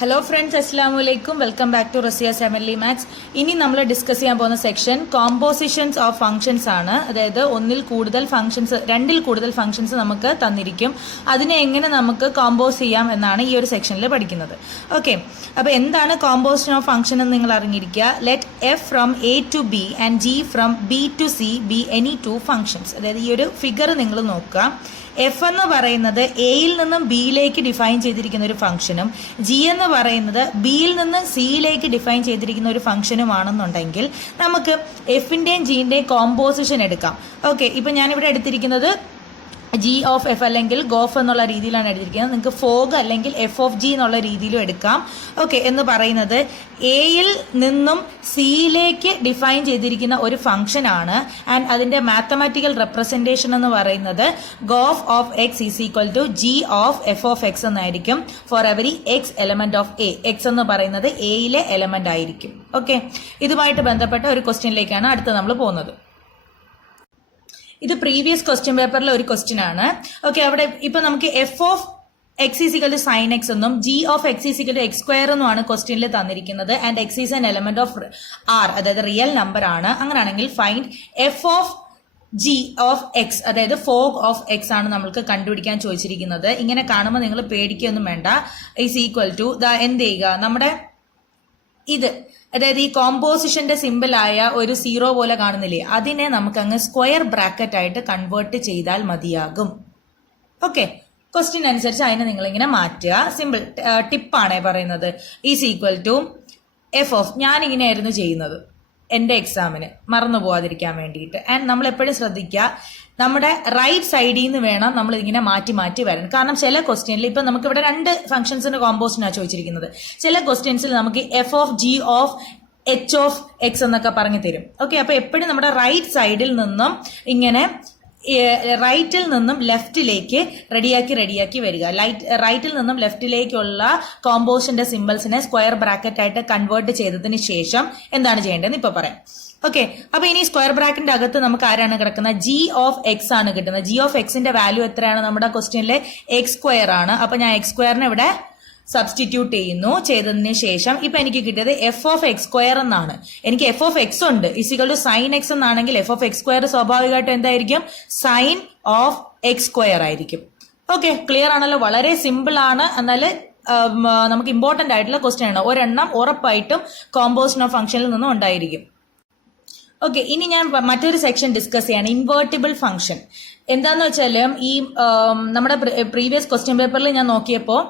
Hello friends, അസ്സലാമു അലൈക്കും. Welcome back to Raziya's MLE maths. ഇനി നമ്മൾ ഡിസ്കസ് ചെയ്യാൻ പോകുന്ന സെക്ഷൻ കോമ്പോസിഷൻസ് ഓഫ് ഫംഗ്ഷൻസ് ആണ്. അതായത് രണ്ടിൽ കൂടുതൽ ഫംഗ്ഷൻസ് നമുക്ക് തന്നിരിക്കും. അതിനെ എങ്ങനെ നമുക്ക് കോമ്പോസ് ചെയ്യാം എന്നാണ് ഈ ഒരു സെക്ഷനിൽ പഠിക്കുന്നത്. ഓക്കെ, അപ്പോൾ എന്താണ് കോമ്പോസിഷൻ ഓഫ് ഫംഗ്ഷൻ എന്ന് നിങ്ങൾ അറിഞ്ഞിരിക്കുക. Let f from A to B and g from B to C be any two functions. അതായത് ഈ ഒരു ഫിഗർ നിങ്ങൾ നോക്കുക. എഫ് എന്ന് പറയുന്നത് എയിൽ നിന്നും ബിയിലേക്ക് ഡിഫൈൻ ചെയ്തിരിക്കുന്ന ഒരു ഫംഗ്ഷനും ജി എന്ന് പറയുന്നത് ബിയിൽ നിന്ന് സിയിലേക്ക് ഡിഫൈൻ ചെയ്തിരിക്കുന്ന ഒരു ഫംഗ്ഷനുമാണെന്നുണ്ടെങ്കിൽ നമുക്ക് എഫിൻ്റെയും ജിൻ്റെയും കോമ്പോസിഷൻ എടുക്കാം. ഓക്കെ, ഇപ്പം ഞാനിവിടെ എടുത്തിരിക്കുന്നത് ജി ഓഫ് എഫ് അല്ലെങ്കിൽ ഗോഫ് എന്നുള്ള രീതിയിലാണ് എടുത്തിരിക്കുന്നത്. നിങ്ങൾക്ക് ഫോഗ് അല്ലെങ്കിൽ എഫ് ഓഫ് ജി എന്നുള്ള രീതിയിലും എടുക്കാം. ഓക്കെ, എന്ന് പറയുന്നത് എയിൽ നിന്നും സിയിലേക്ക് ഡിഫൈൻ ചെയ്തിരിക്കുന്ന ഒരു ഫംഗ്ഷൻ ആണ്. ആൻഡ് അതിന്റെ മാത്തമാറ്റിക്കൽ റെപ്രസെന്റേഷൻ എന്ന് പറയുന്നത് g o f of x is equal to g of f of x എന്നായിരിക്കും. For every x element of A. X എന്ന് പറയുന്നത് എയിലെ എലമെന്റ് ആയിരിക്കും. ഓക്കെ, ഇതുമായിട്ട് ബന്ധപ്പെട്ട ഒരു ക്വസ്റ്റ്യനിലേക്കാണ് അടുത്ത് നമ്മൾ പോകുന്നത്. ഇത് പ്രീവിയസ് ക്വസ്റ്റ്യൻ പേപ്പറിലെ ഒരു ക്വസ്റ്റ്യൻ ആണ്. ഓക്കെ, അവിടെ ഇപ്പൊ നമുക്ക് f of x is equal to sine x എന്നും g of x is equal to x square എന്നുമാണ് ക്വസ്റ്റ്യനിൽ തന്നിരിക്കുന്നത്. And x is an element of R, അതായത് റിയൽ നമ്പർ ആണ്. അങ്ങനെയാണെങ്കിൽ find f of g of x, അതായത് ഫോഗ് ഓഫ് എക്സ് ആണ് നമ്മൾക്ക് കണ്ടുപിടിക്കാൻ ചോദിച്ചിരിക്കുന്നത്. ഇങ്ങനെ കാണുമ്പോൾ നിങ്ങൾ പേടിക്കൊന്നും വേണ്ട. ഈസ് ഈക്വൽ ടു എന്ത് ചെയ്യുക, നമ്മുടെ ഇത് അതായത് ഈ കോമ്പോസിഷന്റെ സിമ്പിളായ ഒരു സീറോ പോലെ കാണുന്നില്ലേ, അതിനെ നമുക്ക് അങ്ങ് സ്ക്വയർ ബ്രാക്കറ്റ് ആയിട്ട് കൺവേർട്ട് ചെയ്താൽ മതിയാകും. ഓക്കെ, ക്വസ്റ്റ്യൻ അനുസരിച്ച് അതിനെ നിങ്ങൾ ഇങ്ങനെ മാറ്റുക. സിമ്പിൾ ടിപ്പാണേ പറയുന്നത്. Is equal to f of, ഞാൻ ഇങ്ങനെയായിരുന്നു ചെയ്യുന്നത് എന്റെ എക്സാമിന്, മറന്നു പോവാതിരിക്കാൻ വേണ്ടിയിട്ട്. ആൻഡ് നമ്മൾ എപ്പോഴും ശ്രദ്ധിക്കുക, നമ്മുടെ റൈറ്റ് സൈഡിൽ നിന്ന് വേണം നമ്മൾ ഇങ്ങനെ മാറ്റി മാറ്റി വരാൻ. കാരണം ചില ക്വസ്റ്റ്യനിൽ ഇപ്പൊ നമുക്ക് ഇവിടെ രണ്ട് ഫംഗ്ഷൻസിന്റെ കോമ്പോസിഷനാണ് ചോദിച്ചിരിക്കുന്നത്. ചില ക്വസ്റ്റ്യൻസിൽ നമുക്ക് f of g of H of X എന്നൊക്കെ പറഞ്ഞു തരും. ഓക്കെ, അപ്പൊ എപ്പോഴും നമ്മുടെ റൈറ്റ് സൈഡിൽ നിന്നും ഇങ്ങനെ റൈറ്റിൽ നിന്നും ലെഫ്റ്റിലേക്ക് റെഡിയാക്കി വരിക. റൈറ്റിൽ നിന്നും ലെഫ്റ്റിലേക്കുള്ള കോമ്പോസിഷന്റെ സിമ്പിൾസിനെ സ്ക്വയർ ബ്രാക്കറ്റ് ആയിട്ട് കൺവേർട്ട് ചെയ്തതിന് ശേഷം എന്താണ് ചെയ്യേണ്ടതെന്ന് ഇപ്പൊ പറയാം. ഓക്കെ, അപ്പൊ ഇനി സ്ക്വയർ ബ്രാക്കറ്റിന്റെ അകത്ത് നമുക്ക് ആരാണ് കിടക്കുന്നത്? ജി ഓഫ് എക്സ് ആണ് കിട്ടുന്നത്. ജി ഓഫ് എക്സിന്റെ വാല്യൂ എത്രയാണ്? നമ്മുടെ ക്വസ്റ്റ്യനിലെ എക്സ് സ്ക്വയർ ആണ്. അപ്പൊ ഞാൻ എക്സ് സ്ക്വയറിനെ ഇവിടെ സബ്സ്റ്റിറ്റ്യൂട്ട് ചെയ്തതിന് ശേഷം ഇപ്പൊ എനിക്ക് കിട്ടിയത് എഫ് ഓഫ് എക്സ് സ്ക്വയർ എന്നാണ്. എനിക്ക് എഫ് ഓഫ് എക്സ് ഉണ്ട് ഇസിക്കൽ ടു സൈൻ എക്സ് എന്നാണെങ്കിൽ എഫ് ഓഫ് എക്സ് സ്ക്വയർ സ്വാഭാവികമായിട്ടും എന്തായിരിക്കും? സൈൻ ഓഫ് എക്സ് സ്ക്വയർ ആയിരിക്കും. ഓക്കെ, ക്ലിയർ ആണല്ലോ? വളരെ സിമ്പിൾ ആണ്. എന്നാൽ നമുക്ക് ഇമ്പോർട്ടന്റ് ആയിട്ടുള്ള ക്വസ്റ്റ്യൻ ആണ്. ഒരെണ്ണം ഉറപ്പായിട്ടും കോമ്പോസിഷൻ ഓഫ് ഫംഗ്ഷനിൽ നിന്നും ഉണ്ടായിരിക്കും. ഓക്കെ, ഇനി ഞാൻ മറ്റൊരു സെക്ഷൻ ഡിസ്കസ് ചെയ്യാണ്, ഇൻവേർട്ടിബിൾ ഫംഗ്ഷൻ. എന്താന്ന് വെച്ചാല് ഈ നമ്മുടെ പ്രീവിയസ് ക്വസ്റ്റ്യൻ പേപ്പറിൽ ഞാൻ നോക്കിയപ്പോൾ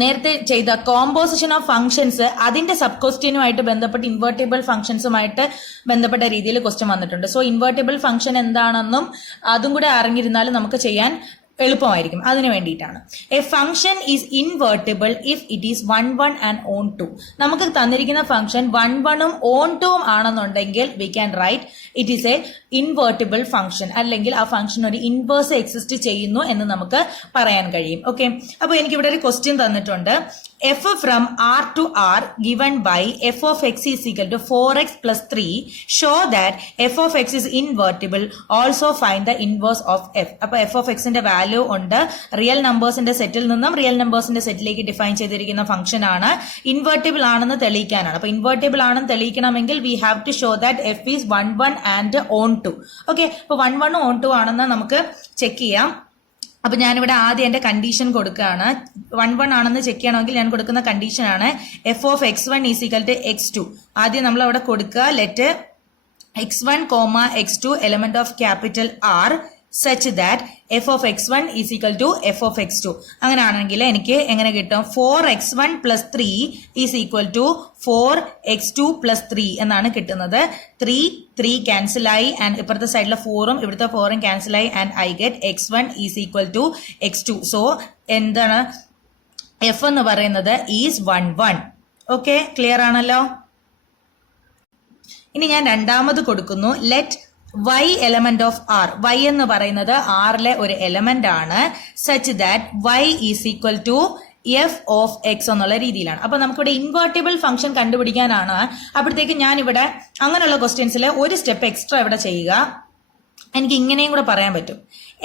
നേരത്തെ ചെയ്ത കോമ്പോസിഷൻ ഓഫ് ഫംഗ്ഷൻസ് അതിന്റെ സബ് ക്വസ്റ്റ്യനുമായിട്ട് ബന്ധപ്പെട്ട് ഇൻവേർട്ടിബിൾ ഫംഗ്ഷൻസുമായിട്ട് ബന്ധപ്പെട്ട രീതിയിൽ ക്വസ്റ്റ്യൻ വന്നിട്ടുണ്ട്. സോ ഇൻവേർട്ടിബിൾ ഫംഗ്ഷൻ എന്താണെന്നും അതും കൂടെ അറിഞ്ഞിരുന്നാലും നമുക്ക് ചെയ്യാൻ എളുപ്പമായിരിക്കും. അതിനു വേണ്ടിയിട്ടാണ്. A function is invertible if it is 1 1 and on 2. നമുക്ക് തന്നിരിക്കുന്ന ഫംഗ്ഷൻ 1 1 ഓൺ 2 ആണെന്നുണ്ടെങ്കിൽ we can write it is A invertible function, അല്ലെങ്കിൽ ആ ഫംഗ്ഷൻ ഒരു ഇൻവേഴ്സ് എക്സിസ്റ്റ് ചെയ്യുന്നു എന്ന് നമുക്ക് പറയാൻ കഴിയും. ഓക്കെ, അപ്പൊ എനിക്ക് ഇവിടെ ഒരു ക്വസ്റ്റ്യൻ തന്നിട്ടുണ്ട്. F from R to R given by f of x is equal to 4x plus 3 show that f of x is invertible. Also find the inverse of f. അപ്പൊ എഫ് ഓഫ് എക്സിന്റെ value ഉണ്ട്. Real നമ്പേഴ്സിന്റെ സെറ്റിൽ നിന്നും real നമ്പേഴ്സിന്റെ സെറ്റിലേക്ക് define ചെയ്തിരിക്കുന്ന function ആണ്. Invertible ആണെന്ന് തെളിയിക്കാനാണ്. അപ്പൊ ഇൻവേർട്ടിബിൾ ആണെന്ന് തെളിയിക്കണമെങ്കിൽ we have to show that f is 1 1 and on 2. Okay, അപ്പൊ 1 1 ഓൺ 2 ആണെന്ന് നമുക്ക് ചെക്ക് ചെയ്യാം. അപ്പൊ ഞാനിവിടെ ആദ്യം എന്റെ കണ്ടീഷൻ കൊടുക്കുകയാണ്. 1 1 ആണെന്ന് ചെക്ക് ചെയ്യണമെങ്കിൽ ഞാൻ കൊടുക്കുന്ന കണ്ടീഷൻ ആണ് f of x1 is equal to x2. ആദ്യം നമ്മൾ അവിടെ കൊടുക്കുക let x1, x2 element of capital R such that f of x1 is equal to f of x2. അങ്ങനെയാണെങ്കിൽ എനിക്ക് എങ്ങനെ കിട്ടും? 4x1 plus 3 is equal to 4x2 plus 3 എന്നാണ് കിട്ടുന്നത്. 3 ക്യാൻസൽ ആയി ആൻഡ് ഇപ്പുറത്തെ സൈഡിലെ 4ഉം ഇവിടുത്തെ 4ഉം ക്യാൻസൽ ആയി and I get x1 is equal to x2. So എന്താണ് f എന്ന് പറയുന്നത് ഈസ് 1 1. ഓക്കെ, ക്ലിയർ ആണല്ലോ? ഇനി ഞാൻ രണ്ടാമത് കൊടുക്കുന്നു let y element of R. y എന്ന് പറയുന്നത് ആറിലെ ഒരു എലമെന്റ് ആണ്. Such that y is equal to f of x എന്നുള്ള രീതിയിലാണ്. അപ്പൊ നമുക്കിവിടെ ഇൻവേർട്ടിബിൾ ഫംഗ്ഷൻ കണ്ടുപിടിക്കാനാണ്. അപ്പോഴത്തേക്ക് ഞാൻ ഇവിടെ അങ്ങനെയുള്ള ക്വസ്റ്റ്യൻസിൽ ഒരു സ്റ്റെപ്പ് എക്സ്ട്രാ ഇവിടെ ചെയ്യുക. എനിക്ക് ഇങ്ങനെയും കൂടെ പറയാൻ പറ്റും.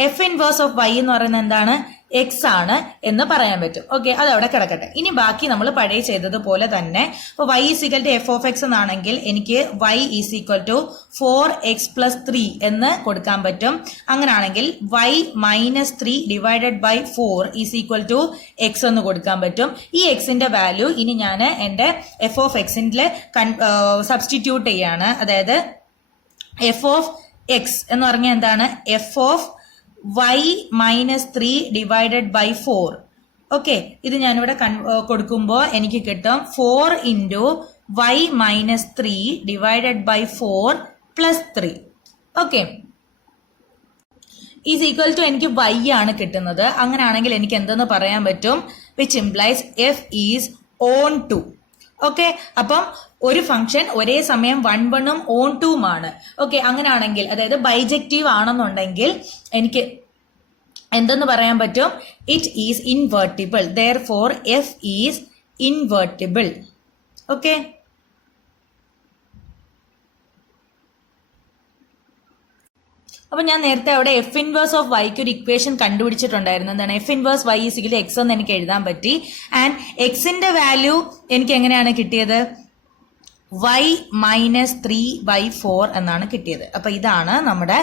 എഫ് ഇൻവേഴ്സ് ഓഫ് y എന്ന് പറയുന്നത് എന്താണ്? എക്സ് ആണ് എന്ന് പറയാൻ പറ്റും. ഓക്കെ, അതവിടെ കിടക്കട്ടെ. ഇനി ബാക്കി നമ്മൾ പഴയ ചെയ്തതുപോലെ തന്നെ ഇപ്പൊ y equal to f of x എന്നാണെങ്കിൽ എനിക്ക് y ഈക്വൽ ടു 4x+3 എന്ന് കൊടുക്കാൻ പറ്റും. അങ്ങനെയാണെങ്കിൽ y minus 3 divided by 4 equal to x എന്ന് കൊടുക്കാൻ പറ്റും. ഈ എക്സിന്റെ വാല്യൂ ഇനി ഞാൻ എന്റെ എഫ് ഓഫ് എക്സിന്റെ സബ്സ്റ്റിറ്റ്യൂട്ട് ചെയ്യാണ്. അതായത് എഫ് ഓഫ് എക്സ് എന്ന് പറഞ്ഞാൽ എന്താണ്? F of y minus 3 divided by 4. Okay, ഇത് ഞാനിവിടെ കൊടുക്കുമ്പോൾ എനിക്ക് കിട്ടും 4 into y minus 3 divided by 4 plus 3. Okay, is equal to എനിക്ക് y ആണ് കിട്ടുന്നത്. അങ്ങനെയാണെങ്കിൽ എനിക്ക് എന്തെന്ന് പറയാൻ പറ്റും? Which implies f is onto. Okay, അപ്പം ഒരു ഫംഗ്ഷൻ ഒരേ സമയം 1 1 ഉം ഓൺ 2 ആണ്. ഓക്കെ, അങ്ങനെയാണെങ്കിൽ അതായത് ബൈജക്റ്റീവ് ആണെന്നുണ്ടെങ്കിൽ എനിക്ക് എന്തെന്ന് പറയാൻ പറ്റും? It is invertible. Therefore F is invertible. Okay, അപ്പൊ ഞാൻ നേരത്തെ അവിടെ എഫ് ഇൻവേഴ്സ് ഓഫ് വൈക്ക് ഒരു ഇക്വേഷൻ കണ്ടുപിടിച്ചിട്ടുണ്ടായിരുന്നു. എന്താണ്? F inverse y is x എന്ന് എനിക്ക് എഴുതാൻ പറ്റി. ആൻഡ് എക്സിന്റെ വാല്യൂ എനിക്ക് എങ്ങനെയാണ് കിട്ടിയത്? y മൈനസ് 3/4 എന്നാണ് കിട്ടിയത്. അപ്പൊ ഇതാണ് നമ്മുടെ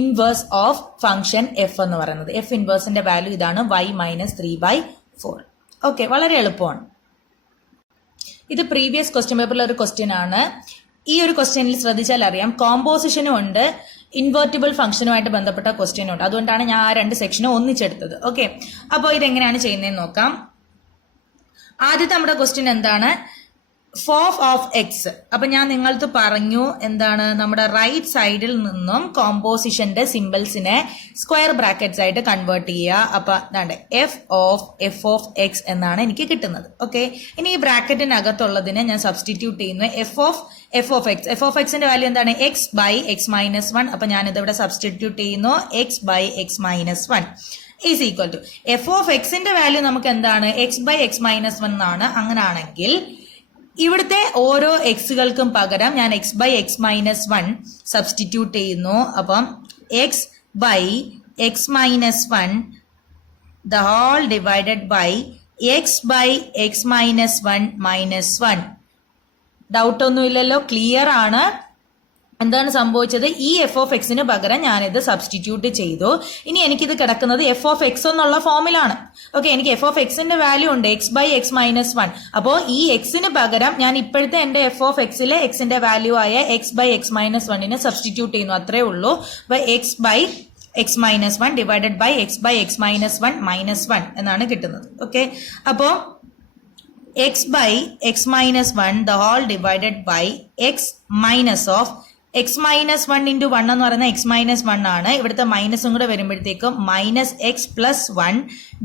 ഇൻവേഴ്സ് ഓഫ് ഫംഗ്ഷൻ എഫ് എന്ന് പറയുന്നത്. എഫ് ഇൻവേഴ്സിന്റെ വാല്യൂ ഇതാണ്, y മൈനസ് 3/4. ഓക്കെ, വളരെ എളുപ്പമാണ്. ഇത് പ്രീവിയസ് ക്വസ്റ്റ്യൻ പേപ്പറിലെ ഒരു ക്വസ്റ്റ്യൻ ആണ്. ഈ ഒരു ക്വസ്റ്റ്യനിൽ ശ്രദ്ധിച്ചാൽ അറിയാം, കോമ്പോസിഷനും ഉണ്ട്, ഇൻവേർട്ടിബിൾ ഫംഗ്ഷനുമായിട്ട് ബന്ധപ്പെട്ട ക്വസ്റ്റ്യനും ഉണ്ട്. അതുകൊണ്ടാണ് ഞാൻ ആ രണ്ട് സെക്ഷനും ഒന്നിച്ചെടുത്തത്. ഓക്കെ, അപ്പോൾ ഇതെങ്ങനെയാണ് ചെയ്യുന്നതെന്ന് നോക്കാം. ആദ്യത്തെ നമ്മുടെ ക്വസ്റ്റ്യൻ എന്താണ്? ഫോഫ് ഓഫ് എക്സ്. അപ്പൊ ഞാൻ നിങ്ങൾക്ക് പറഞ്ഞു എന്താണ്? നമ്മുടെ റൈറ്റ് സൈഡിൽ നിന്നും കോമ്പോസിഷന്റെ സിമ്പിൾസിനെ സ്ക്വയർ ബ്രാക്കറ്റ്സ് ആയിട്ട് കൺവേർട്ട് ചെയ്യുക. അപ്പൊ അതാണ്ട് എഫ് ഓഫ് എക്സ് എന്നാണ് എനിക്ക് കിട്ടുന്നത്. ഓക്കെ, ഇനി ഈ ബ്രാക്കറ്റിനകത്തുള്ളതിനെ ഞാൻ സബ്സ്റ്റിറ്റ്യൂട്ട് ചെയ്യുന്നു. എഫ് ഓഫ് എക്സിന്റെ വാല്യൂ എന്താണ്? X by x minus 1. അപ്പൊ ഞാൻ ഇതിവിടെ സബ്സ്റ്റിറ്റ്യൂട്ട് ചെയ്യുന്നു, x by x minus 1 is equal to f of എക്സിന്റെ വാല്യൂ നമുക്ക് എന്താണ്? എക്സ് ബൈ എക്സ് മൈനസ് 1 എന്നാണ്. അങ്ങനാണെങ്കിൽ ഇവിടുത്തെ ഓരോ എക്സുകൾക്കും പകരം ഞാൻ x by x minus 1 substitute ചെയ്യുന്നു. അപ്പം x by x minus 1 the whole divided by x by x minus 1 minus 1. Doubt ഒന്നുമില്ലല്ലോ, ക്ലിയർ ആണ്. എന്താണ് സംഭവിച്ചത്? ഈ എഫ് ഓഫ് എക്സിന് പകരം ഞാനിത് സബ്സ്റ്റിറ്റ്യൂട്ട് ചെയ്തു. ഇനി എനിക്കിത് കിടക്കുന്നത് എഫ് ഓഫ് എക്സ് എന്നുള്ള ഫോമിലാണ്. ഓക്കെ, എനിക്ക് എഫ് ഓഫ് എക്സിന്റെ വാല്യൂ ഉണ്ട് എക്സ് ബൈ എക്സ് മൈനസ് 1. അപ്പോൾ ഈ എക്സിന് പകരം ഞാൻ ഇപ്പോഴത്തെ എന്റെ എഫ് ഓഫ് എക്സിലെ എക്സിന്റെ വാല്യൂ ആയ എക്സ് ബൈ എക്സ് മൈനസ് 1നെ സബ്സ്റ്റിറ്റ്യൂട്ട് ചെയ്യുന്നു. അത്രേ ഉള്ളൂ. അപ്പൊ x by x minus 1 divided by x by x minus 1 minus 1 എന്നാണ് കിട്ടുന്നത്. ഓക്കെ, അപ്പോ x by x minus 1 the whole divided by x minus of x minus 1 into 1 എന്ന് പറയുന്നത് എക്സ് മൈനസ് 1 ആണ്. ഇവിടുത്തെ മൈനസും കൂടെ വരുമ്പോഴത്തേക്കും minus x plus 1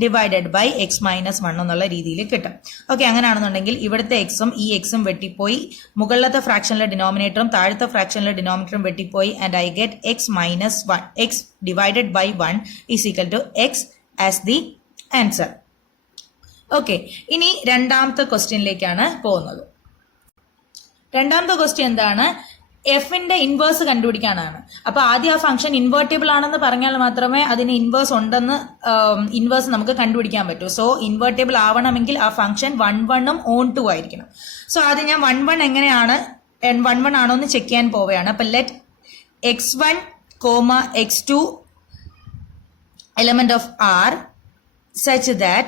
divided by x minus 1 എന്നുള്ള രീതിയിൽ കിട്ടും. ഓക്കെ, അങ്ങനെയാണെന്നുണ്ടെങ്കിൽ ഇവിടുത്തെ എക്സും ഈ എക്സും വെട്ടിപ്പോയി, മുകളിലത്തെ ഫ്രാക്ഷനിലെ ഡിനോമിനേറ്ററും താഴത്തെ ഫ്രാക്ഷനിലെ ഡിനോമിനേറ്ററും വെട്ടിപ്പോയി. And I get x minus 1 x divided by 1 is equal to x as the answer. Okay, ഇനി രണ്ടാമത്തെ ക്വസ്റ്റ്യനിലേക്കാണ് പോകുന്നത്. രണ്ടാമത്തെ ക്വസ്റ്റ്യൻ എന്താണ്? എഫിന്റെ ഇൻവേഴ്സ് കണ്ടുപിടിക്കാനാണ്. അപ്പൊ ആദ്യം ആ ഫംഗ്ഷൻ ഇൻവേർട്ടിബിൾ ആണെന്ന് പറഞ്ഞാൽ മാത്രമേ അതിന് ഇൻവേഴ്സ് ഉണ്ടെന്ന് ഇൻവേഴ്സ് നമുക്ക് കണ്ടുപിടിക്കാൻ പറ്റൂ. സോ ഇൻവേർട്ടിബിൾ ആവണമെങ്കിൽ ആ ഫംഗ്ഷൻ 1 1 ഉം ഓൺ 2 ആയിരിക്കണം. സോ ആദ്യം ഞാൻ 1 1 എങ്ങനെയാണ് 1 1 ആണോ എന്ന് ചെക്ക് ചെയ്യാൻ പോവുകയാണ്. അപ്പൊ let x1, x2 element of R such that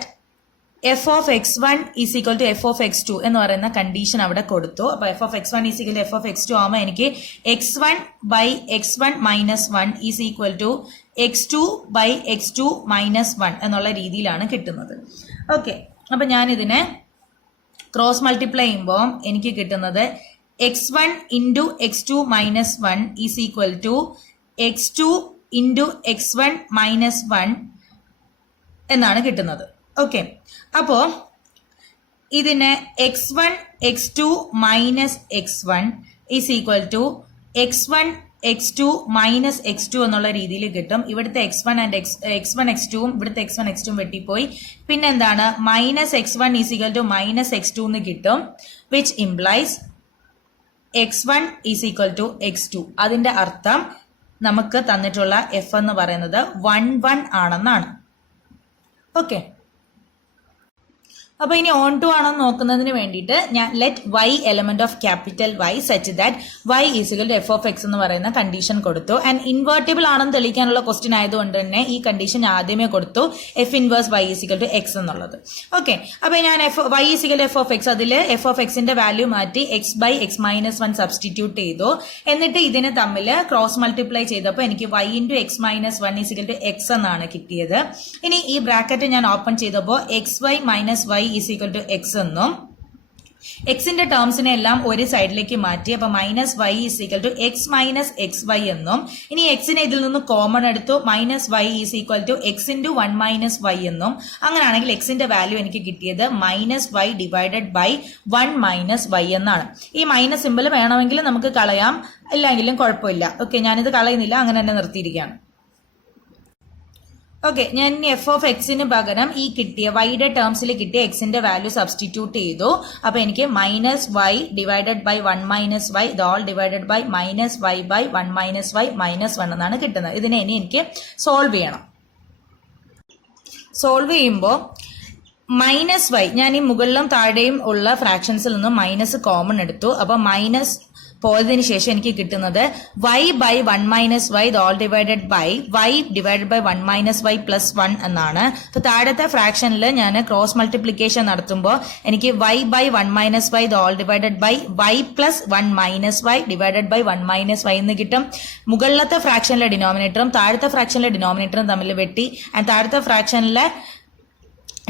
f of x1 is equal to f of x2 എന്ന് പറയുന്ന കണ്ടീഷൻ അവിടെ കൊടുത്തു. അപ്പൊ f of x1 is equal to f of x2 ആവുമ്പോൾ എനിക്ക് x1 by x1 minus 1 is equal to x2 by x2 minus 1 എന്നുള്ള രീതിയിലാണ് കിട്ടുന്നത്. ഓക്കെ, അപ്പൊ ഞാൻ ഇതിനെ ക്രോസ് മൾട്ടിപ്ലൈ ചെയ്യുമ്പോൾ എനിക്ക് കിട്ടുന്നത് x1 into x2 minus 1 is equal to x2 into x1 minus 1 എന്നാണ് കിട്ടുന്നത്. ഓക്കെ, അപ്പോ ഇതിന് x1 x2 minus x1 is equal to x1 x2 minus x2 എന്നുള്ള രീതിയിൽ കിട്ടും. ഇവിടുത്തെ x1 and x1 x2 ഇവിടുത്തെ x1 x2 വെട്ടിപ്പോയി. പിന്നെ എന്താണ്? Minus x1 is equal to minus x2 എന്ന് കിട്ടും. Which implies x1 is equal to x2. അതിന്റെ അർത്ഥം നമുക്ക് തന്നിട്ടുള്ള f എന്ന് പറയുന്നത് 1 1 ആണെന്നാണ്. ഓക്കെ, അപ്പൊ ഇനി ഓൺ ടു ആണോ നോക്കുന്നതിന് വേണ്ടിയിട്ട് ഞാൻ let y element of capital Y such that y is equal to f of x എന്ന് പറയുന്ന കണ്ടീഷൻ കൊടുത്തു. ആൻഡ് ഇൻവേർട്ടിബിൾ ആണെന്ന് തെളിയിക്കാനുള്ള ക്വസ്റ്റ്യൻ ആയതുകൊണ്ട് തന്നെ ഈ കണ്ടീഷൻ ആദ്യമേ കൊടുത്തു, f inverse y is equal to x എന്നുള്ളത്. ഓക്കെ, അപ്പൊ ഞാൻ y is equal f of x, അതിൽ എഫ് ഓഫ് എക്സിന്റെ വാല്യൂ മാറ്റി x by x minus 1 substitute ചെയ്തു. എന്നിട്ട് ഇതിനെ തമ്മിൽ ക്രോസ് മൾട്ടിപ്ലൈ ചെയ്തപ്പോൾ എനിക്ക് y into x minus 1 is equal to x എന്നാണ് കിട്ടിയത്. ഇനി ഈ ബ്രാക്കറ്റ് ഞാൻ ഓപ്പൺ ചെയ്തപ്പോൾ x y minus y is equal to x എന്നും എക്സിന്റെ ടേംസിനെ എല്ലാം ഒരു സൈഡിലേക്ക് മാറ്റി, അപ്പൊ minus y is equal to x minus x y എന്നും, ഇനി എക്സിനെ ഇതിൽ നിന്ന് കോമൺ എടുത്തു, minus y is equal to x into 1 minus y എന്നും. അങ്ങനെയാണെങ്കിൽ എക്സിന്റെ വാല്യൂ എനിക്ക് കിട്ടിയത് minus y divided by 1 minus y എന്നാണ്. ഈ മൈനസ് സിമ്പിൾ വേണമെങ്കിൽ നമുക്ക് കളയാം, ഇല്ലെങ്കിലും കുഴപ്പമില്ല. ഓക്കെ, ഞാനിത് കളയുന്നില്ല, അങ്ങനെ തന്നെ നിർത്തിയിരിക്കുകയാണ്. ഓക്കെ, ഞാൻ എഫ് ഓഫ് എക്സിന് പകരം ഈ കിട്ടിയ വൈയുടെ ടേംസിൽ കിട്ടിയ എക്സിന്റെ വാല്യൂ സബ്സ്റ്റിറ്റ്യൂട്ട് ചെയ്തു. അപ്പൊ എനിക്ക് minus y divided by 1 minus y all divided by minus y by 1 minus y minus 1 എന്നാണ് കിട്ടുന്നത്. ഇതിനെ ഇനി എനിക്ക് സോൾവ് ചെയ്യണം. സോൾവ് ചെയ്യുമ്പോൾ മൈനസ് വൈ, ഞാൻ ഈ മുകളിലും താഴെയും ഉള്ള ഫ്രാക്ഷൻസിൽ നിന്നും മൈനസ് കോമൺ എടുത്തു. അപ്പൊ മൈനസ് പോയതിനു ശേഷം എനിക്ക് കിട്ടുന്നത് y by 1 minus y all divided by y divided by 1 minus y plus 1 എന്നാണ്. അപ്പൊ താഴത്തെ ഫ്രാക്ഷനിൽ ഞാൻ ക്രോസ് മൾട്ടിപ്ലിക്കേഷൻ നടത്തുമ്പോൾ എനിക്ക് y by 1 minus y all divided by y plus 1 minus y divided by 1 minus y എന്ന് കിട്ടും. മുകളിലത്തെ ഫ്രാക്ഷനിലെ ഡിനോമിനേറ്ററും താഴത്തെ ഫ്രാക്ഷനിലെ ഡിനോമിനേറ്ററും തമ്മിൽ വെട്ടി, ആൻഡ് താഴത്തെ ഫ്രാക്ഷനിലെ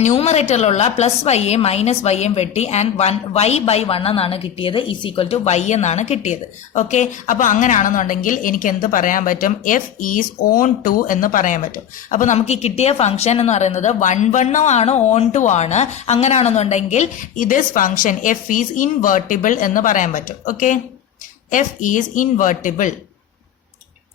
ന്യൂമറേറ്ററിലുള്ള പ്ലസ് വൈയും മൈനസ് വൈയും വെട്ടി, ആൻഡ് y ബൈ 1 എന്നാണ് കിട്ടിയത്, ഈസ് ഈക്വൽ ടു y എന്നാണ് കിട്ടിയത്. ഓക്കെ, അപ്പൊ അങ്ങനെയാണെന്നുണ്ടെങ്കിൽ എനിക്ക് എന്ത് പറയാൻ പറ്റും, എഫ് ഈസ് ഓൺ ടു എന്ന് പറയാൻ പറ്റും. അപ്പൊ നമുക്ക് ഈ കിട്ടിയ ഫംഗ്ഷൻ എന്ന് പറയുന്നത് 1 ആണ്, ഓൺ ടു ആണ്. അങ്ങനെയാണെന്നുണ്ടെങ്കിൽ this function F is invertible എന്ന് പറയാൻ പറ്റും. Okay, F is invertible.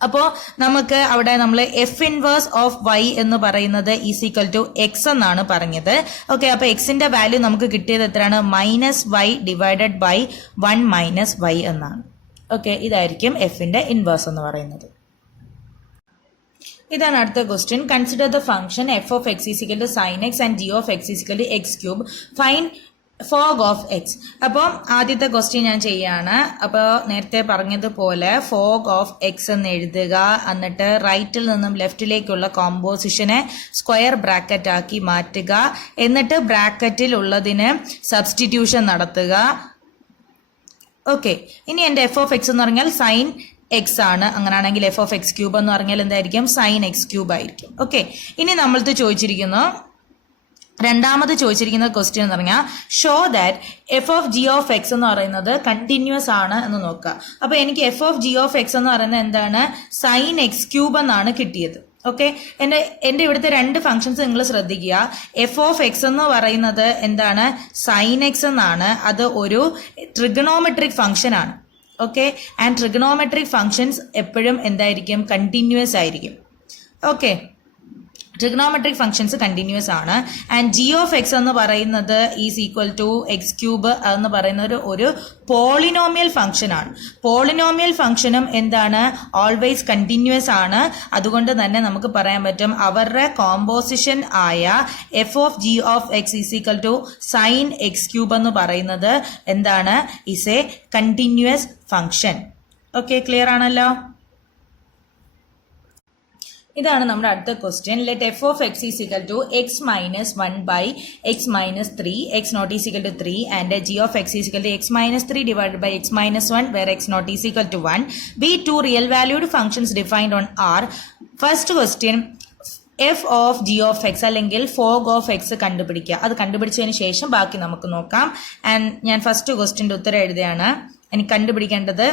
അപ്പോൾ നമുക്ക് അവിടെ നമ്മൾ എഫ് ഇൻവേഴ്സ് ഓഫ് y എന്ന് പറയുന്നത് ഈസ് ഈക്വൽ ടു എക്സ് എന്നാണ് പറഞ്ഞത്. ഓക്കെ, അപ്പൊ എക്സിന്റെ വാല്യൂ നമുക്ക് കിട്ടിയത് എത്രയാണ്, minus y divided by 1 minus y എന്നാണ്. ഓക്കെ, ഇതായിരിക്കും എഫിന്റെ ഇൻവേഴ്സ് എന്ന് പറയുന്നത്. ഇതാണ് അടുത്ത question. Consider the function f of x is equal to sine x and g of x is equal to x cube. Find fog of x. അപ്പോൾ ആദ്യത്തെ question ഞാൻ ചെയ്യാണ്. അപ്പോൾ നേരത്തെ പറഞ്ഞതുപോലെ ഫോഗ് ഓഫ് എക്സ് എന്ന് എഴുതുക, എന്നിട്ട് റൈറ്റിൽ നിന്നും ലെഫ്റ്റിലേക്കുള്ള കോമ്പോസിഷനെ സ്ക്വയർ ബ്രാക്കറ്റ് ആക്കി മാറ്റുക, എന്നിട്ട് ബ്രാക്കറ്റിൽ ഉള്ളതിന് സബ്സ്റ്റിറ്റ്യൂഷൻ നടത്തുക. ഓക്കെ, ഇനി എൻ്റെ എഫ് ഓഫ് എക്സ് എന്ന് പറഞ്ഞാൽ സൈൻ എക്സ് ആണ്. അങ്ങനെയാണെങ്കിൽ എഫ് ഓഫ് എക്സ് ക്യൂബ് എന്ന് പറഞ്ഞാൽ എന്തായിരിക്കും, സൈൻ എക്സ് ക്യൂബ് ആയിരിക്കും. ഓക്കെ, ഇനി നമ്മൾക്ക് ചോദിച്ചിരിക്കുന്നു, രണ്ടാമത് ചോദിച്ചിരിക്കുന്ന ക്വസ്റ്റ്യൻ എന്ന് പറഞ്ഞാൽ show that f of g of x എന്ന് പറയുന്നത് കണ്ടിന്യൂസ് ആണ് എന്ന് നോക്കുക. അപ്പൊ എനിക്ക് F of g of x എന്ന് പറയുന്നത് എന്താണ്, സൈൻ എക്സ് ക്യൂബ് എന്നാണ് കിട്ടിയത്. ഓക്കെ, എന്റെ ഇവിടുത്തെ രണ്ട് ഫംഗ്ഷൻസ് നിങ്ങൾ ശ്രദ്ധിക്കുക. എഫ് ഓഫ് എക്സ് എന്ന് പറയുന്നത് എന്താണ്, സൈൻ എക്സ് എന്നാണ്. അത് ഒരു ട്രിഗണോമെട്രിക് ഫംഗ്ഷൻ ആണ്. ഓക്കെ, ആൻഡ് ട്രിഗണോമെട്രിക് ഫംഗ്ഷൻസ് എപ്പോഴും എന്തായിരിക്കും, കണ്ടിന്യൂസ് ആയിരിക്കും. ഓക്കെ, ട്രിഗണോമെട്രിക് ഫംഗ്ഷൻസ് കണ്ടിന്യൂസ് ആണ്. ആൻഡ് ജി ഓഫ് എക്സ് എന്ന് പറയുന്നത് is equal to x cube എന്ന് പറയുന്ന ഒരു പോളിനോമിയൽ ഫംഗ്ഷൻ ആണ്. പോളിനോമിയൽ ഫംഗ്ഷനും എന്താണ്, ഓൾവേസ് കണ്ടിന്യൂസ് ആണ്. അതുകൊണ്ട് തന്നെ നമുക്ക് പറയാൻ പറ്റും അവരുടെ കോമ്പോസിഷൻ ആയ f of g of x is equal to sine x cube എന്ന് പറയുന്നത് എന്താണ്, is a continuous function. Okay, clear ആണല്ലോ. ഇതാണ് നമ്മുടെ അടുത്ത question. Let f of x is equal to x minus 1 by x minus 3 x not is equal to 3 and g of x is equal to x minus 3 divided by x minus 1 where x not is equal to 1. Be two real valued functions defined on R. First question, f of g of x അല്ലെങ്കിൽ fog of x കണ്ടുപിടിക്കുക. അത് കണ്ടുപിടിച്ചതിന് ശേഷം ബാക്കി നമുക്ക് നോക്കാം. And ഞാൻ first ക്വസ്റ്റ്യൻ്റെ ഉത്തരം എഴുതുകയാണ്. എനിക്ക് കണ്ടുപിടിക്കേണ്ടത്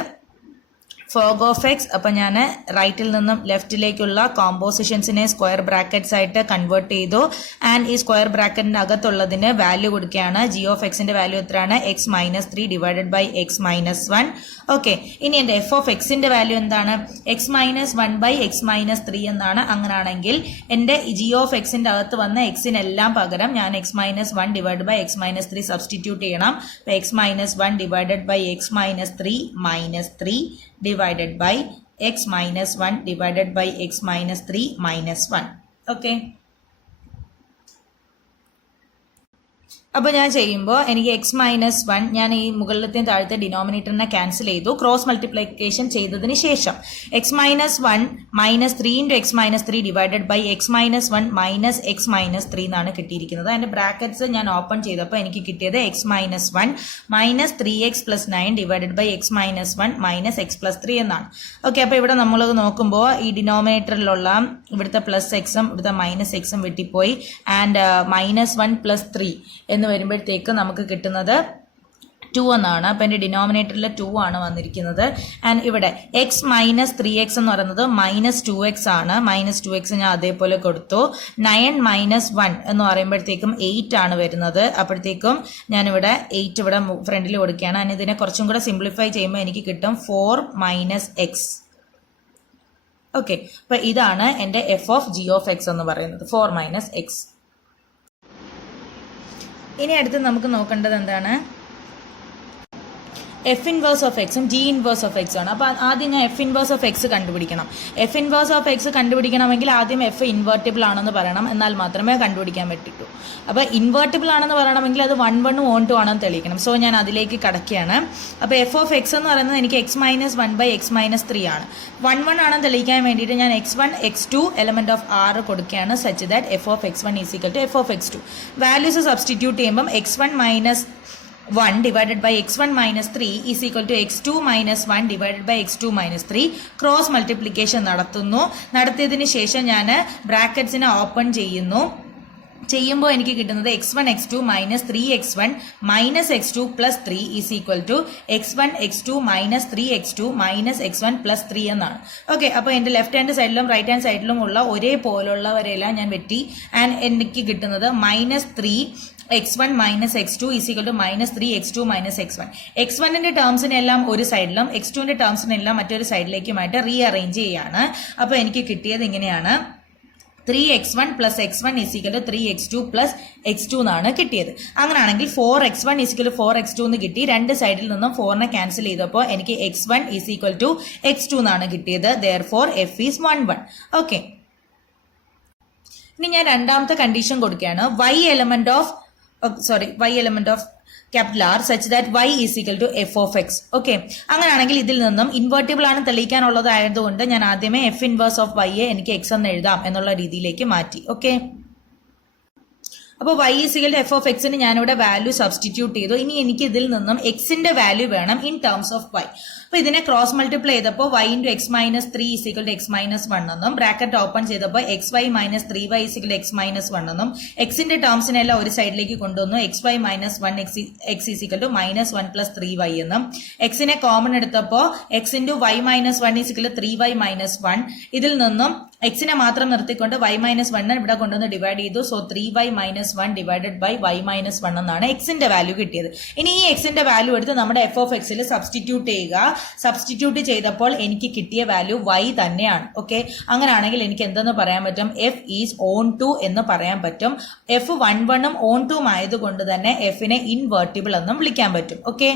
ഫോഗ് ഓഫ് എക്സ്. അപ്പം ഞാൻ റൈറ്റിൽ നിന്നും ലെഫ്റ്റിലേക്കുള്ള കോമ്പോസിഷൻസിനെ സ്ക്വയർ ബ്രാക്കറ്റ്സ് ആയിട്ട് കൺവേർട്ട് ചെയ്തു. ആൻഡ് ഈ സ്ക്വയർ ബ്രാക്കറ്റിൻ്റെ അകത്തുള്ളതിന് വാല്യൂ കൊടുക്കുകയാണ്. ജി ഓഫ് എക്സിന്റെ വാല്യൂ എത്രയാണ്, x minus 3 divided by x minus 1. Okay, ഇനി എൻ്റെ എഫ് ഓഫ് എക്സിന്റെ വാല്യൂ എന്താണ്, x minus 1 by x minus 3 എന്നാണ്. അങ്ങനെയാണെങ്കിൽ എൻ്റെ ജി ഓഫ് എക്സിന്റെ അകത്ത് വന്ന എക്സിനെല്ലാം പകരം ഞാൻ x minus 1 divide by x minus 3 substitute ചെയ്യണം. X minus 1 divided by x minus 3 minus 3 divided by x minus 1 divided by x minus 3 minus 1. Okay. അപ്പോൾ ഞാൻ ചെയ്യുമ്പോൾ എനിക്ക് എക്സ് മൈനസ് വൺ ഞാൻ ഈ മുകളിലത്തെയും താഴത്തെ ഡിനോമിനേറ്ററിനെ ക്യാൻസൽ ചെയ്തു. ക്രോസ് മൾട്ടിപ്ലിക്കേഷൻ ചെയ്തതിന് ശേഷം x minus one minus three into x minus three divided by x minus one minus x minus three എന്നാണ് കിട്ടിയിരിക്കുന്നത്. അതിൻ്റെ ബ്രാക്കറ്റ്സ് ഞാൻ ഓപ്പൺ ചെയ്തപ്പോൾ എനിക്ക് കിട്ടിയത് x minus one minus three x plus nine divided by x minus one minus x plus three എന്നാണ്. Okay, അപ്പോൾ ഇവിടെ നമ്മൾ നോക്കുമ്പോൾ ഈ ഡിനോമിനേറ്ററിലുള്ള ഇവിടുത്തെ പ്ലസ് എക്സും ഇവിടുത്തെ മൈനസ് എക്സും വെട്ടിപ്പോയി. And minus one plus three എന്ന് വരുമ്പോഴത്തേക്ക് നമുക്ക് കിട്ടുന്നത് 2 എന്നാണ്. അപ്പം എൻ്റെ ഡിനോമിനേറ്ററിൽ 2 ആണ് വന്നിരിക്കുന്നത്. ആൻഡ് ഇവിടെ എക്സ് മൈനസ് 3x എന്ന് പറയുന്നത് മൈനസ് 2x ആണ്. മൈനസ് 2x ഞാൻ അതേപോലെ കൊടുത്തു. 9 മൈനസ് 1 എന്ന് പറയുമ്പോഴത്തേക്കും 8 ആണ് വരുന്നത്. അപ്പോഴത്തേക്കും ഞാനിവിടെ 8 ഇവിടെ ഫ്രണ്ടിൽ കൊടുക്കുകയാണ്. ആൻഡ് ഇതിനെ കുറച്ചും കൂടെ സിംപ്ലിഫൈ ചെയ്യുമ്പോൾ എനിക്ക് കിട്ടും 4 മൈനസ് എക്സ്. ഓക്കെ, അപ്പം ഇതാണ് എൻ്റെ f of g of x എന്ന് പറയുന്നത്, 4 മൈനസ് എക്സ്. ഇനി അടുത്ത് നമുക്ക് നോക്കേണ്ടത് എന്താണ്? എഫ് ഇൻവേഴ്സ് ഓഫ് എക്സും ജി ഇൻവേഴ്സ് ഓഫ് എക്സും ആണ്. അപ്പോൾ ആദ്യം ഞാൻ എഫ് ഇൻവേഴ്സ് ഓഫ് എക്സ് കണ്ടുപിടിക്കണം. എഫ് ഇൻവേഴ്സ് ഓഫ് എക്സ് കണ്ടുപിടിക്കണമെങ്കിൽ ആദ്യം എഫ് ഇൻവേർട്ടിബിൾ ആണെന്ന് പറയണം, എന്നാൽ മാത്രമേ കണ്ടുപിടിക്കാൻ പറ്റൂ. അപ്പോൾ ഇൻവേർട്ടിബിൾ ആണെന്ന് പറയണമെങ്കിൽ അത് 1 1 ഓൺ 2 ആണെന്ന് തെളിയിക്കണം. സോ ഞാൻ അതിലേക്ക് കടക്കുകയാണ്. അപ്പോൾ എഫ് ഓഫ് എക്സ് എന്ന് പറയുന്നത് എനിക്ക് x minus 1 by x minus 3 ആണ്. 1 1 ആണെന്ന് തെളിയിക്കാൻ വേണ്ടിയിട്ട് ഞാൻ x1 x2 element of r കൊടുക്കുകയാണ്, such that f of x1 is equal to f of x2. Values substitute ചെയ്യുമ്പം x1 minus 1 divided by x1 minus 3 is equal to x2 minus 1 divided by x2 minus 3. Cross multiplication നടത്തിയതിന് ശേഷം ഞാൻ ബ്രാക്കറ്റ്സിനെ open ചെയ്യുമ്പോൾ എനിക്ക് കിട്ടുന്നത് x1 x2 minus 3x1 minus x2 plus 3 is equal to x1 x2 minus 3x2 minus x1 plus 3 എന്നാണ്. Okay, അപ്പോൾ എൻ്റെ left hand സൈഡിലും റൈറ്റ് ഹാൻഡ് സൈഡിലും ഉള്ള ഒരേപോലുള്ളവരെല്ലാം ഞാൻ വെട്ടി. ആൻഡ് എനിക്ക് കിട്ടുന്നത് minus 3 x1 minus x2 is equal to minus 3 x2 minus x1. x1ന്റെ ടേംസിനെല്ലാം ഒരു സൈഡിലും x2ന്റെ ടേംസിനെല്ലാം മറ്റൊരു സൈഡിലേക്കുമായിട്ട് റീഅറേഞ്ച് ചെയ്യാണ്. അപ്പോൾ എനിക്ക് കിട്ടിയത് ഇങ്ങനെയാണ്, 3x1 plus x1 is equal to 3x2 plus x2 എന്നാണ് കിട്ടിയത്. അങ്ങനെയാണെങ്കിൽ 4x1 is equal to 4x2 എന്ന് കിട്ടി. രണ്ട് സൈഡിൽ നിന്നും 4നെ ക്യാൻസൽ ചെയ്തപ്പോൾ എനിക്ക് x1 is equal to x2 എന്നാണ് കിട്ടിയത്. therefore f is 1 1. ഓക്കെ, ഇനി ഞാൻ രണ്ടാമത്തെ കണ്ടീഷൻ കൊടുക്കുകയാണ്. y element of capital R such that y is equal to f of x. Okay, അങ്ങനെയാണെങ്കിൽ ഇതിൽ നിന്നും ഇൻവേർട്ടിബിൾ ആണ് തെളിയിക്കാനുള്ളതായതുകൊണ്ട് ഞാൻ ആദ്യമേ എഫ് ഇൻവേഴ്സ് ഓഫ് y എനിക്ക് x എന്ന് എഴുതാം എന്നുള്ള രീതിയിലേക്ക് മാറ്റി. ഓക്കെ, അപ്പോൾ y is equal to f of x ന് ഞാനിവിടെ വാല്യൂ സബ്സ്റ്റിറ്റ്യൂട്ട് ചെയ്തു. ഇനി എനിക്ക് ഇതിൽ നിന്നും എക്സിന്റെ വാല്യൂ വേണം ഇൻ ടേംസ് ഓഫ് y. അപ്പോൾ ഇതിനെ ക്രോസ് മൾട്ടിപ്ലൈ ചെയ്തപ്പോൾ y into x minus 3 is equal to x minus 1 എന്നും ബ്രാക്കറ്റ് ഓപ്പൺ ചെയ്തപ്പോൾ x y minus 3y is equal to x minus 1 എന്നും എക്സിന്റെ ടേംസിനെല്ലാം ഒരു സൈഡിലേക്ക് കൊണ്ടുവന്നു. X y minus 1 x is equal to minus 1 plus 3y എന്നും എക്സിനെ കോമൺ എടുത്തപ്പോൾ x into y minus 1 is equal to 3y minus 1. ഇതിൽ നിന്നും എക്സിനെ മാത്രം നിർത്തിക്കൊണ്ട് y മൈനസ് 1 ഇവിടെ കൊണ്ടുവന്ന് ഡിവൈഡ് ചെയ്തു. So 3y minus 1 divided by y minus 1 എന്നാണ് എക്സിന്റെ വാല്യൂ കിട്ടിയത്. ഇനി ഈ എക്സിന്റെ വാല്യൂ എടുത്ത് നമ്മുടെ എഫ് ഓഫ് എക്സിൽ സബ്സ്റ്റിറ്റ്യൂട്ട് ചെയ്യുക. സബ്സ്റ്റിറ്റ്യൂട്ട് ചെയ്തപ്പോൾ എനിക്ക് കിട്ടിയ വാല്യൂ y തന്നെയാണ്. ഓക്കെ, അങ്ങനെയാണെങ്കിൽ എനിക്ക് എന്തെന്ന് പറയാൻ പറ്റും? എഫ് ഈസ് ഓൺ ടു എന്ന് പറയാൻ പറ്റും. എഫ് 1 1 ഓൺ 2 ആയതുകൊണ്ട് തന്നെ എഫിനെ ഇൻവേർട്ടിബിൾ എന്നും വിളിക്കാൻ പറ്റും. ഓക്കെ,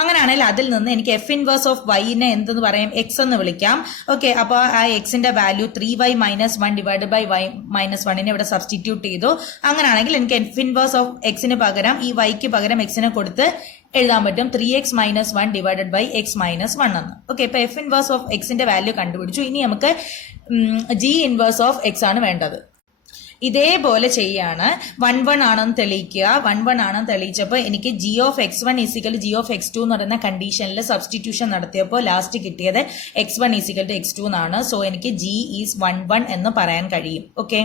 അങ്ങനെയാണെങ്കിൽ അതിൽ നിന്ന് എനിക്ക് എഫ് ഇൻവേഴ്സ് ഓഫ് വൈനെ എന്തെന്ന് പറയാം? എക്സ് എന്ന് വിളിക്കാം. ഓക്കെ, അപ്പോൾ ആ എക്സിന്റെ value 3y minus 1 divide by y minus 1നെ ഇവിടെ സബ്സ്റ്റിറ്റ്യൂട്ട് ചെയ്തു. അങ്ങനെയാണെങ്കിൽ എനിക്ക് എഫ് ഇൻവേഴ്സ് ഓഫ് എക്സിന് പകരം ഈ വൈക്ക് പകരം എക്സിനെ കൊടുത്ത് എഴുതാൻ പറ്റും 3x minus 1 divided by x minus 1 എന്ന്. ഓക്കെ, ഇപ്പൊ എഫ് ഇൻവേഴ്സ് ഓഫ് എക്സിന്റെ വാല്യൂ കണ്ടുപിടിച്ചു. ഇനി നമുക്ക് ജി ഇൻവേഴ്സ് ഓഫ് എക്സ് ആണ് വേണ്ടത്. ഇതേപോലെ ചെയ്യാണ്. 1 1 ആണെന്ന് തെളിയിക്കുക. 1 1 ആണെന്ന് തെളിയിച്ചപ്പോൾ എനിക്ക് G of x1 is equal G of x2 എന്ന് പറയുന്ന കണ്ടീഷനിൽ സബ്സ്റ്റിറ്റ്യൂഷൻ നടത്തിയപ്പോൾ ലാസ്റ്റ് കിട്ടിയത് x1 ഈസിക്കൽ ടു x2 എന്നാണ്. സോ എനിക്ക് ജി ഈസ് 1 1 എന്ന് പറയാൻ കഴിയും. ഓക്കെ,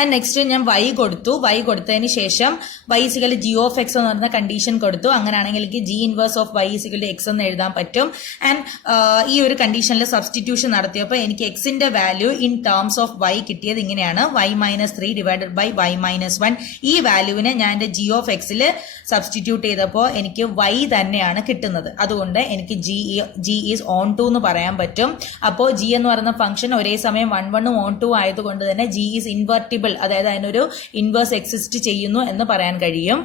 ആൻഡ് നെക്സ്റ്റ് ഞാൻ y കൊടുത്തു. y കൊടുത്തതിന് ശേഷം y is equal G of x എന്ന് പറയുന്ന കണ്ടീഷൻ കൊടുത്തു. അങ്ങനെയാണെങ്കിൽ എനിക്ക് g inverse of y is equal X എന്ന് എഴുതാൻ പറ്റും. ആൻഡ് ഈ ഒരു കണ്ടീഷനിൽ സബ്സ്റ്റിറ്റ്യൂഷൻ നടത്തിയപ്പോൾ എനിക്ക് എക്സിന്റെ value in terms of y കിട്ടിയത് ഇങ്ങനെയാണ്, y minus 3 divided by y minus 1. ഈ വാല്യൂവിനെ ഞാൻ എന്റെ ജി ഓഫ് എക്സിൽ സബ്സ്റ്റിറ്റ്യൂട്ട് ചെയ്തപ്പോൾ എനിക്ക് y തന്നെയാണ് കിട്ടുന്നത്. അതുകൊണ്ട് എനിക്ക് ജി ഈസ് ഓൺ ടു എന്ന് പറയാൻ പറ്റും. അപ്പോൾ ജി എന്ന് പറയുന്ന ഫംഗ്ഷൻ ഒരേ സമയം 1 1 ഓൺ 2 ആയതുകൊണ്ട് തന്നെ ജി ഈസ് ഇൻവേർട്ടിബിൾ, അതായത് അതിനൊരു ഇൻവേഴ്സ് എക്സിസ്റ്റ് ചെയ്യുന്നു എന്ന് പറയാൻ കഴിയും.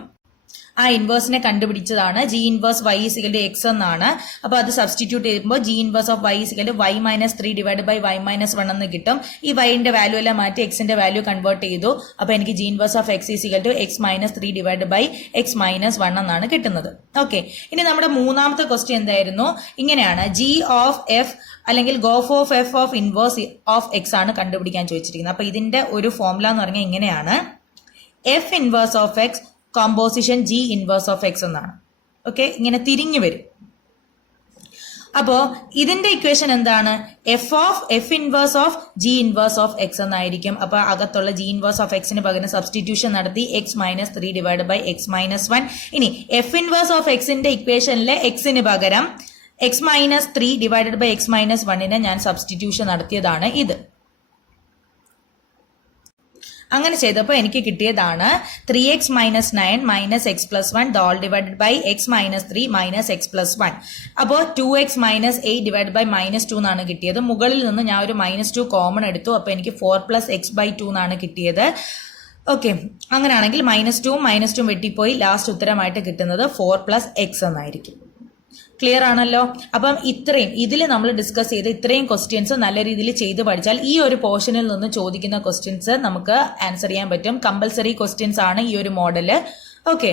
ആ ഇൻവേഴ്സിനെ കണ്ടുപിടിച്ചതാണ് g inverse y is equal to x എന്നാണ്. അപ്പൊ അത് സബ്സ്റ്റിറ്റ്യൂട്ട് ചെയ്യുമ്പോൾ g inverse of y is equal to y minus 3 divide by y minus 1 എന്ന് കിട്ടും. ഈ വൈന്റെ വാല്യൂ എല്ലാം മാറ്റി എക്സിന്റെ വാല്യൂ കൺവേർട്ട് ചെയ്തു. അപ്പൊ എനിക്ക് g inverse of x is equal to x minus 3 divide by x minus 1 എന്നാണ് കിട്ടുന്നത്. ഓക്കെ, ഇനി നമ്മുടെ മൂന്നാമത്തെ ക്വസ്റ്റ്യൻ എന്തായിരുന്നു? ഇങ്ങനെയാണ്, ജി ഓഫ് എഫ് അല്ലെങ്കിൽ Gauff of f of inverse of x ആണ് കണ്ടുപിടിക്കാൻ ചോദിച്ചിരിക്കുന്നത്. അപ്പൊ ഇതിന്റെ ഒരു ഫോർമുല എന്ന് പറഞ്ഞാൽ ഇങ്ങനെയാണ്, F inverse of X composition G inverse of X എന്നാണ്. ഓക്കെ, ഇങ്ങനെ തിരിഞ്ഞു വരും. അപ്പോ ഇതിന്റെ ഇക്വേഷൻ എന്താണ്? F inverse of G inverse of x എന്നായിരിക്കും. അപ്പൊ അകത്തുള്ള ജി ഇൻവേഴ്സ് ഓഫ് എക്സിന് പകരം സബ്സ്റ്റിറ്റ്യൂഷൻ നടത്തി x minus 3 divide by x minus 1. ഇനി എഫ് ഇൻവേഴ്സ് ഓഫ് എക്സിന്റെ ഇക്വേഷനിലെ എക്സിന് പകരം x minus 3 divided by x minus 1 ഞാൻ സബ്സ്റ്റിറ്റ്യൂഷൻ നടത്തിയതാണ് ഇത്. അങ്ങനെ ചെയ്തപ്പോൾ എനിക്ക് കിട്ടിയതാണ് 3x minus 9 minus x plus 1 ഡോൾ divided by x minus 3 minus x plus 1. അപ്പോൾ 2x minus 8 divide by minus 2 എന്നാണ് കിട്ടിയത്. മുകളിൽ നിന്ന് ഞാൻ ഒരു മൈനസ് 2 കോമൺ എടുത്തു. അപ്പോൾ എനിക്ക് 4 പ്ലസ് എക്സ് ബൈ 2 എന്നാണ് കിട്ടിയത്. ഓക്കെ, അങ്ങനെയാണെങ്കിൽ മൈനസ് 2 വെട്ടിപ്പോയി. ലാസ്റ്റ് ഉത്തരമായിട്ട് കിട്ടുന്നത് 4 പ്ലസ് എക്സ് എന്നായിരിക്കും. ക്ലിയർ ആണല്ലോ? അപ്പം ഇത്രയും ഇതിൽ നമ്മൾ ഡിസ്കസ് ചെയ്ത ഇത്രയും ക്വസ്റ്റ്യൻസ് നല്ല രീതിയിൽ ചെയ്ത് പഠിച്ചാൽ ഈ ഒരു പോർഷനിൽ നിന്ന് ചോദിക്കുന്ന ക്വസ്റ്റ്യൻസ് നമുക്ക് ആൻസർ ചെയ്യാൻ പറ്റും. കമ്പൽസറി ക്വസ്റ്റ്യൻസ് ആണ് ഈ ഒരു മോഡല്. ഓക്കെ.